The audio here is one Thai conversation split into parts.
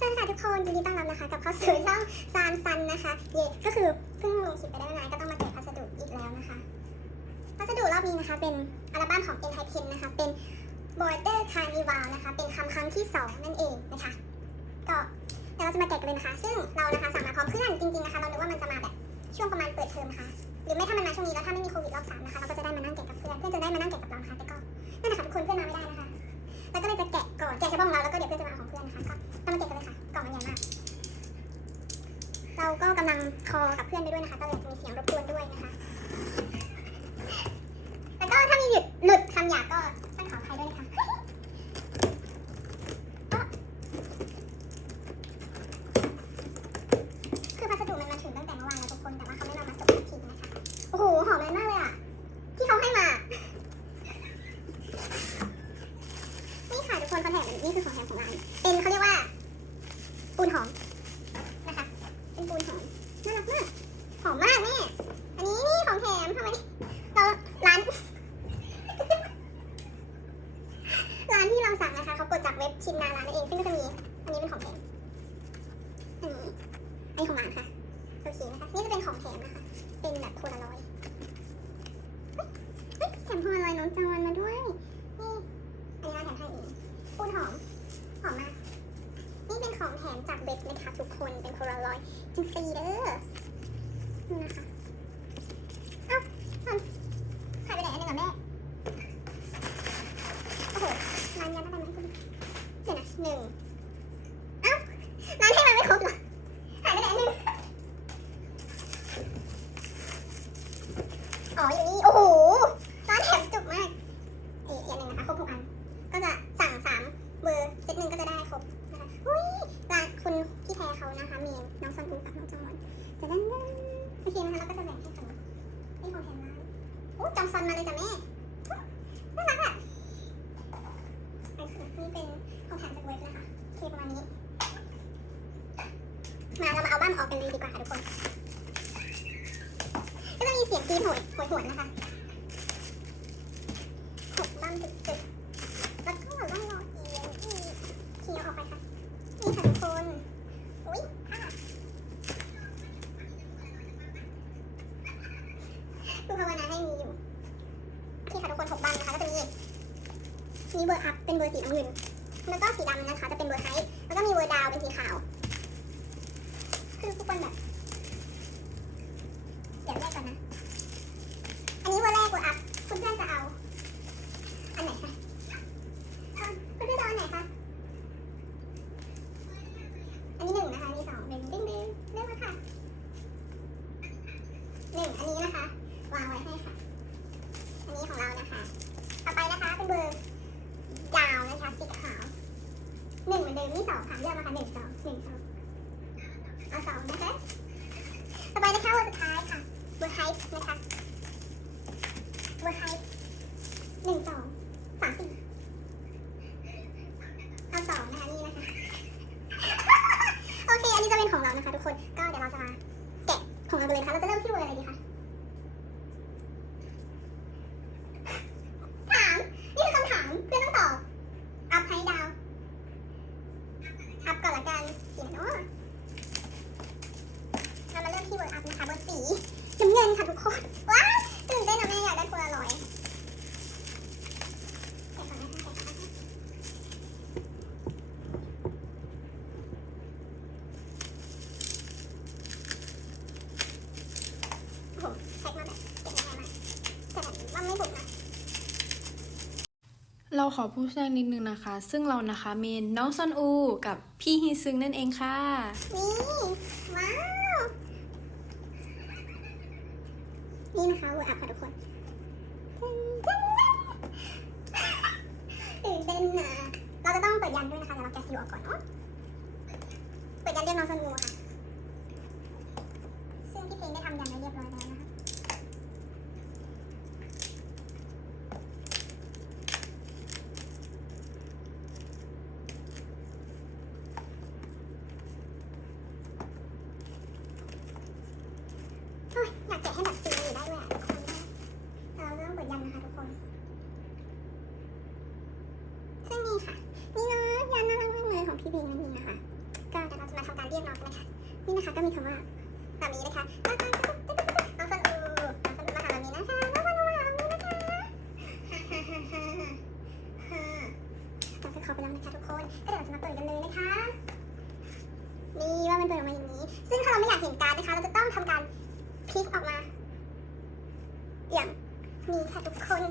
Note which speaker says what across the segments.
Speaker 1: สวัสดีค่ะทุกคนยินดีต้อนรับนะคะกับเข้าสู่ช่องซานซันนะคะเย่ก็คือเพิ่งลงคลิปไปได้ไม่นานก็ต้องมาแจกพัสดุอีกแล้วนะคะพัสดุรอบนี้นะคะ เป็นอัลบั้มของ e n t i p e n นนะคะ เป็น Border Carnival นะคะ เป็นคำครั้งที่ 2 นั่นเองนะคะ ก็เดี๋ยวเราจะมาแจกกันเลยนะคะ ซึ่งเรานะคะสั่งมาพร้อมเพื่อนจริงๆนะคะเราคิดว่ามันจะมาแบบช่วงประมาณเปิดเทอมค่ะหรือไม่ถ้ามันมาช่วงนี้แล้วถ้าไม่มีโควิดรอบสามนะคะเราก็จะได้มานั่งแจกกับเพื่อนเพื่อนจะได้มานั่งแจกกับเรานะคะแต่ก็นั่นแหละค่ะทุกคนเพื่อนมาไม่ได้นะคะแล้วก็เลยจะแกะก่อนแกะเฉพาะของเราแล้วก็เดี๋ยวเพื่อนจะมาของเพื่อนนะคะก็ เรามาเกะกันเลยค่ะ กล่องมันใหญ่มาก เราก็กำลังคอกับเพื่อนไปด้วยนะคะก็เลยจะมีเสียงรบกวนด้วยนะคะ แล้วก็ถ้ามีหยุดหลุดคำหยาบก็ต้องขออภัยด้วยนะคะก็คือพัสดุมันมาถึงตั้งแต่เมื่อวานแล้วทุกคนแต่ว่าเขาไม่มามาส่งสักทีนะคะโอ้โหหอมเลยมากเลยอะที่เขาให้มา นี่ค่ะทุกคนเขาแถมนี่คือของแถมของร้านเป็นเขาเรียกว่า ปูนหอมนะคะ เป็นปูนหอมน่ารักมากหอมมากแม่อันนี้นี่ของแถมทำไมเราร้าน ร้านที่เราสั่งนะคะเขากดจากเว็บ ชิมนาร้านนั่นเองซึ่งก็จะมีอันนี้เป็นของแถมอันนี้อันนี้ของร้านค่ะโอเคนะคะนี่จะเป็นของแถมนะคะ เป็นแบบโพลารอยด์เฮ้ยเฮ้ยแถมโพลารอยด์น้องจอนมาด้วยนี่อันนี้ร้านแถมให้เองปูนหอมหอมมาก นี่เป็นของแถมจากเบ็ดนะคะทุกคน เป็นโพลารอยด์จริงซีเด้อนี่นะคะ เอ้าทำหายไปไหนอันหนึงอะแม่ โอ้โหร้านยันได้ไหมคุณเดี๋ยวนะ หนึ่งเอ้าร้านให้มาไม่ครบเหรอหายไปไหนอันหนึงอ๋ออยู่นี่ โอ้โห ร้านแถมจุกมากอีกอันหนึ่งนะคะ ครบหกอัน ก็จะสั่งสามเบอร์เซตหนึ่งก็จะได้ครบ นะคะอุ้ยร้านคุณพี่แทเขานะคะมีน้องซอนอูกับน้องจองวอนจะดันดันโอเคนะคะแล้วก็จะแบ่งให้กันนี่ของแทนร้านโอ้จองซอนมาเลยจ้ะแม่น่ารักอะไอ้ค่ะนี่เป็นของแถมจากเว็บนะคะโอเคประมาณนี้ มาเรามาเอาบ้านออกกันเลยดีกว่า ค่ะทุกคนก็จะมีเสียงกรีดโหยโหยหวนนะคะหกบ้านตึกๆแล้วก็ต้องรอเอียงอีก เคี้ยวออกไปค่ะ นี่ค่ะทุกคน อุ้ยค่ะดูภาวนาให้มีอยู่นี่ค่ะทุกคนหกบันนะคะ ก็จะมี มีเบอร์อัพเป็นเบอร์สีน้ำเงิน แล้วก็สีดำนะคะ จะเป็นเบอร์ไฮท์แล้วก็มีเบอร์ดาวเป็นสีขาว คือทุกคนแบบ เดี๋ยวแรกก่อนนะ อันนี้เบอร์แรกเบอร์อัพคุณเพื่อนจะเอา อันไหนคะเอาคุณเพื่อนจะเอาอันไหนคะ อันนี้หนึ่งนะคะอันนี้สองหนึ่งดึงดึงเลือกมาค่ะหนึ่งอันนี้นะคะ วางไว้ให้ค่ะ อันนี้ของเรานะคะ ต่อไปนะคะเป็นเบอร์ยาวนะคะสีขาวหนึ่งเหมือนเดิมนี่สองค่ะเลือกมาค่ะหนึ่งสองหนึ่งสองเอาสองนะคะ ต่อไปนะคะเบอร์สุดท้ายค่ะ เบอร์ไฮท์นะคะ เบอร์ไฮท์หนึ่งสองสามสี่เอา สองนะคะนี่นะคะ โอเค อันนี้จะเป็นของเรานะคะทุกคน ก็เดี๋ยวเราจะมาแกะของเราไปเลยนะคะ เราจะเริ่มที่เวอร์อะไรดีคะ ถาม นี่คือคำถาม เพื่อนต้องตอบ อัพให้ดาว อัพก่อนละกันเสียเนาะเรามาเริ่มที่เบอร์อัพนะคะ เบอร์สีน้ำเงินค่ะทุกคน ว้าวตื่นเต้นนะแม่อยากได้โพลารอยด์แกะก่อนนะคะแกะก่อนนะคะ โอ้โหแพ็คมาแบบเก็บง่ายมากแต่แบบว่าไม่บุกนะ
Speaker 2: เราขอพูดแทรกนิดนึงนะคะ ซึ่งเรานะคะมีน้องซอนอู กับพี่ฮีซึงนั่นเองค่ะ
Speaker 1: นี่ว้าวนี่นะคะเวอร์อัพค่ะทุกคนตื่นเต้นนะเราจะต้องเปิดยันด้วยนะคะเดี๋ยวเราแกะซีลออกก่อน คอไปแล้วนะคะทุกคนก็เดี๋ยวเราจะมาเปิดกันเลยนะคะนี่ว่ามันเปิดออกมาอย่างนี้ ซึ่งถ้าเราไม่อยากเห็นการนะคะ เราจะต้องทำการพลิกออกมา อย่างนี้ค่ะทุกคน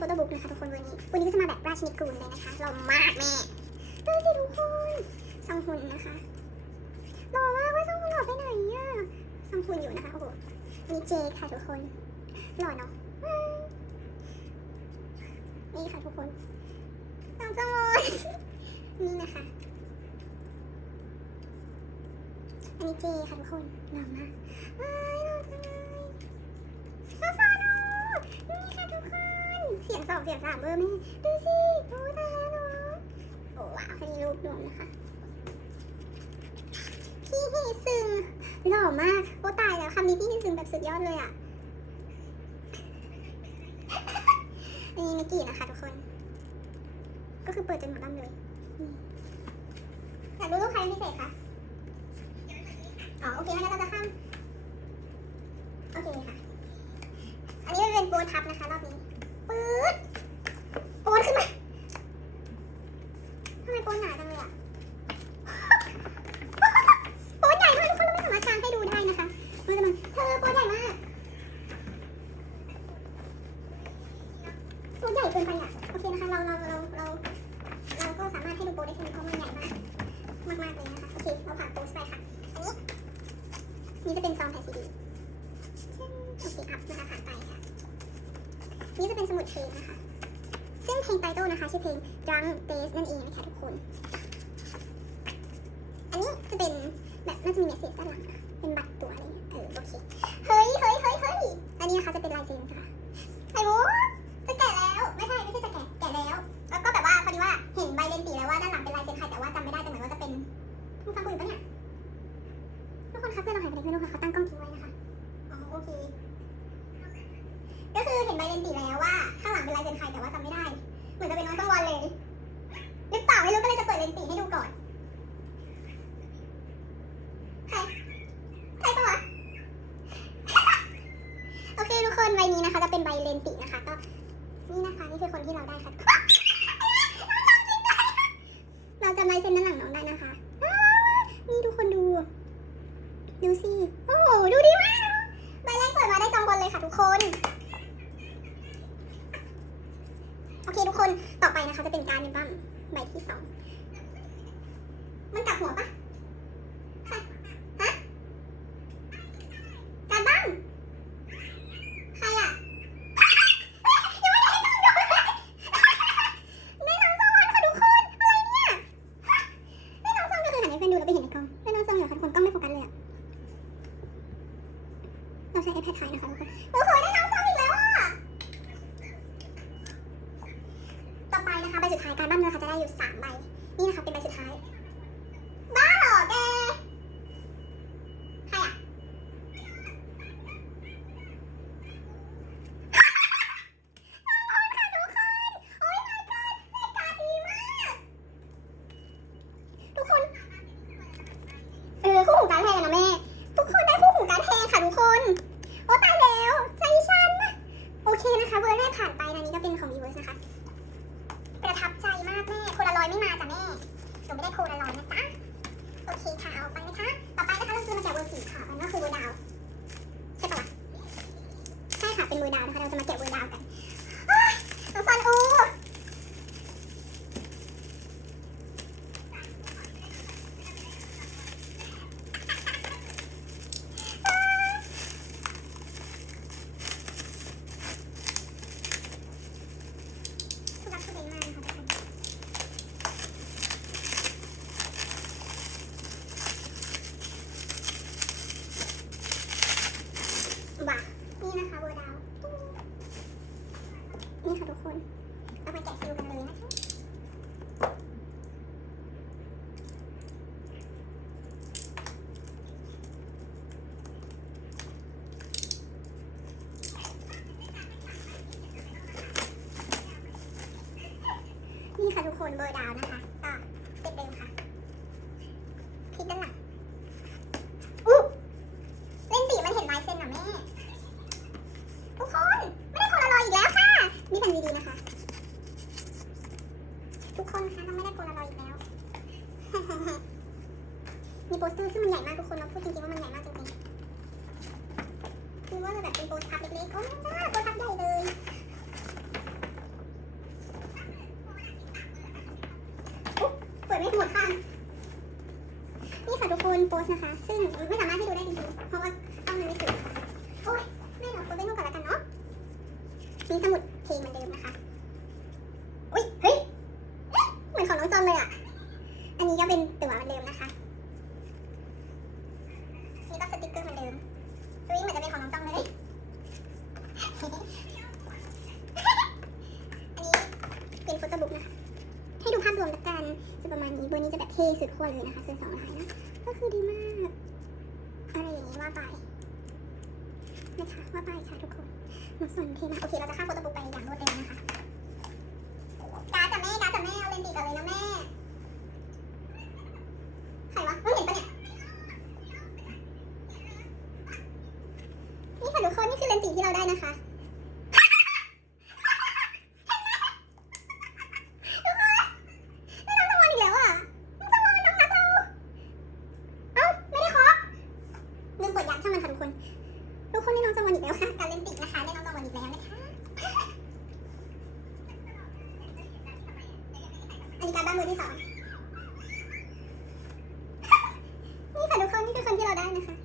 Speaker 1: โฟโต้บุ๊กนะคะทุกคนวันนี้ วันนี้ก็จะมาแบบราชินิกูลเลยนะคะหล่อมากแม่ดูสิทุกคนซองหุ่นนะคะหล่อมากว่าซองหุ่นหล่อไปไหนอะซองหุ่นอยู่นะคะโอ้โหมีเจค่ะทุกคนหล่อเนาะนี่ค่ะทุกคนน้องจมอนนี่นะคะ อันนี้เจค่ะทุกคนหล่อมากน้องจมอ สองเสียบสามเบอร์แม่ดูสิโอ้ตายแล้วน้อโอ้ว้าวให้รูปดวมนะคะพี่ฮีซึงหล่อมากโอ้ตายแล้วคำนี้พี่ฮีซึงแบบสุดยอดเลยอะอันนี้มิกกี้นะคะทุกคน ก็คือเปิดจนหมดลำเลยอยากรู้รูปใครพิเศษคะอ๋อโอเคงั้นเราจะ Punah. ็นใบเลนตินะคะ ก็นี่นะคะนี่คือคนที่เราได้ค่ะเราจะไม่เซ็นด้านหลังเนาะ ไม่มาจ้ะแม่หนูไม่ได้โคลนร้อนนะจ๊ะ โอเคค่ะ เอาไปนะคะ ต่อไปนะคะเราซื้อมาจากเวอร์สีค่ะมันก็คือเวอร์ดาว คนเบอร์ดาวนะคะก็ นโพสนะคะ ซึ่งไม่สามารถให้ดูได้จริงๆเพราะว่าเอาเงินไม่ถึงโอ้ยไม่หรอกโพสไว้นู่นก่อนละกันเนาะมีสมุด นะคะว่าไปค่ะทุกคนมาส่วนที่นะโอเคเราจะข้ามโฟโต้บุ๊กไปอย่างรวดเร็วนะคะการ์ดกับแม่การ์ดกับแม่เอาเลนดีกันเลยนะแม่ใครวะไม่เห็นปะเนี่ยนี่ค่ะทุกคนนี่คือเลนสีที่เราได้นะคะีการบ้านมือที่สอง นี่ค่ะทุกคน นี่คือคนที่เราได้นะคะ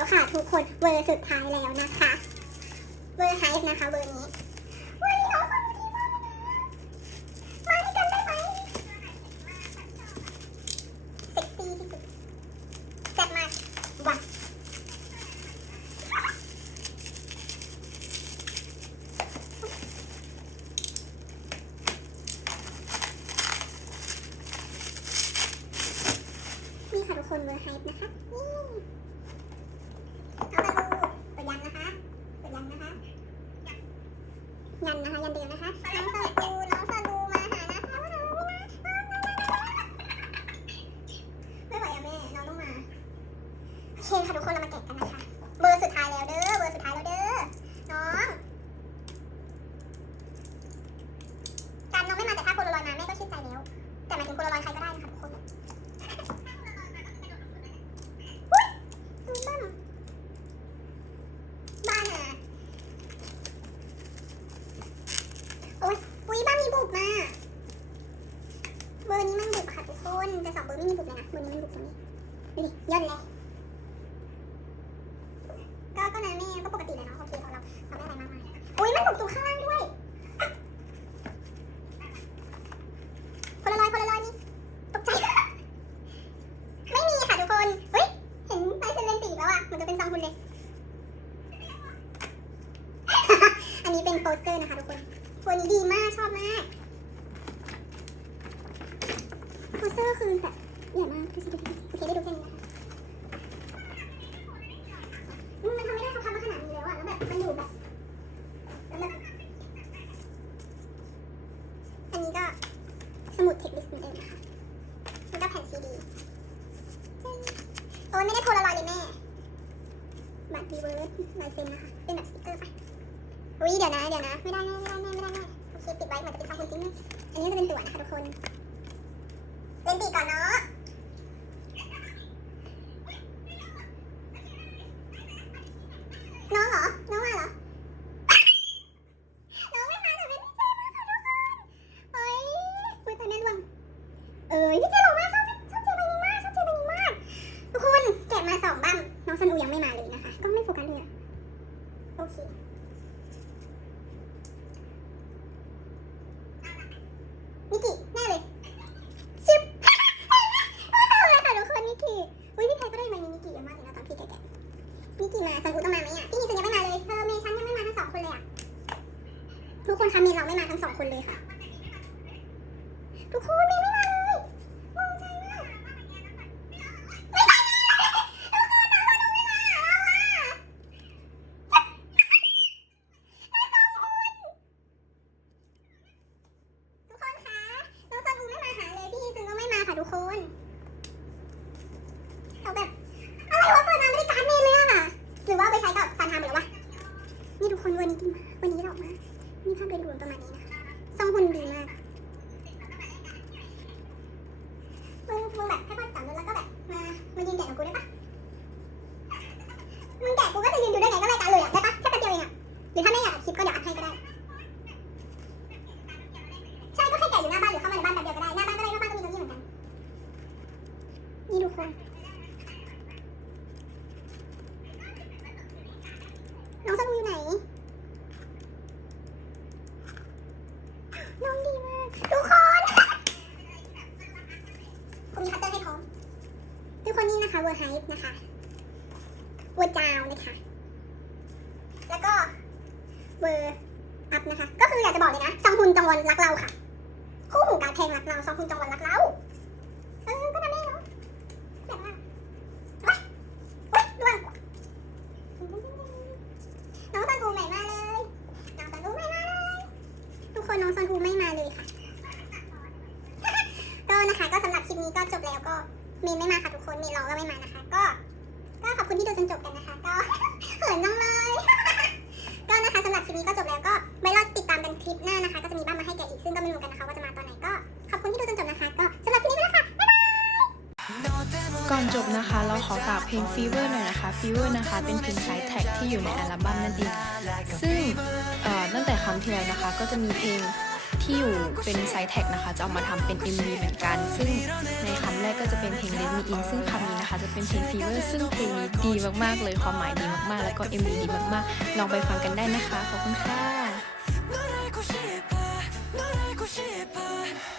Speaker 1: แล้วค่ะทุกคนเบอร์สุดท้ายแล้วนะคะเบอร์ไฮส์นะคะเบอร์นี้ ยันนะคะ ยันเดียวนะคะ 你不要来。no no no มีเราไม่มาทั้งสองคนเลยค่ะ ทุกคนมีไม่มา เวอร์จาวนะค่ะแล้วก็เวอร์อัพนะคะ ก็คืออยากจะบอกเลยนะซองคุนจงวนรักเราค่ะ คู่หูการเพลงรักเราซองคุนจงวนรัก
Speaker 2: เรา เพลง Fever หน่อยนะคะ Fever นะคะ เป็นเพลงไซด์แท็กที่อยู่ในอัลบั้มนั่นเอง ซึ่งตั้งแต่คำที่แล้วนะคะ ก็จะมีเพลงที่อยู่เป็นไซด์แท็กนะคะ จะเอามาทำเป็น MV เหมือนกัน ซึ่งในคำแรกก็จะเป็นเพลง Let Me In ซึ่งคำนี้นะคะ จะเป็นเพลง Fever ซึ่งเพลงนี้ดีมากๆเลย ความหมายดีมากๆ แล้วก็ MV ดีมากๆ ลองไปฟังกันได้นะคะ ขอบคุณค่ะ